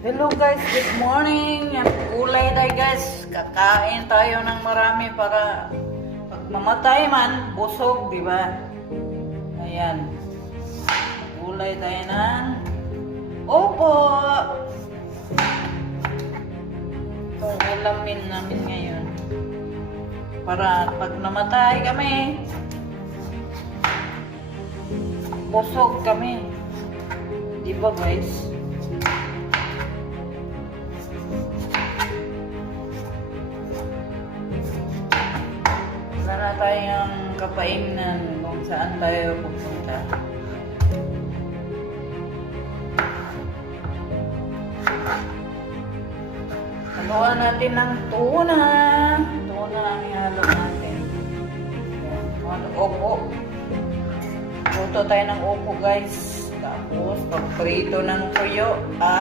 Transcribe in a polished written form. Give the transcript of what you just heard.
Hello guys, good morning. Gulay tayo guys. Kakain tayo ng marami para pag mamatay man, busog, di ba? Ayan. Gulay tayo ng opo. Itong ulamin namin ngayon. Para pag namatay kami, busog kami. Di ba guys? Wala na tayong kapaingnan kung saan tayo pupunta. Haluan natin ng tuna. Tuna ang ihalo natin. Opo. Luto tayo ng opo guys. Tapos pagprito ng tuyo.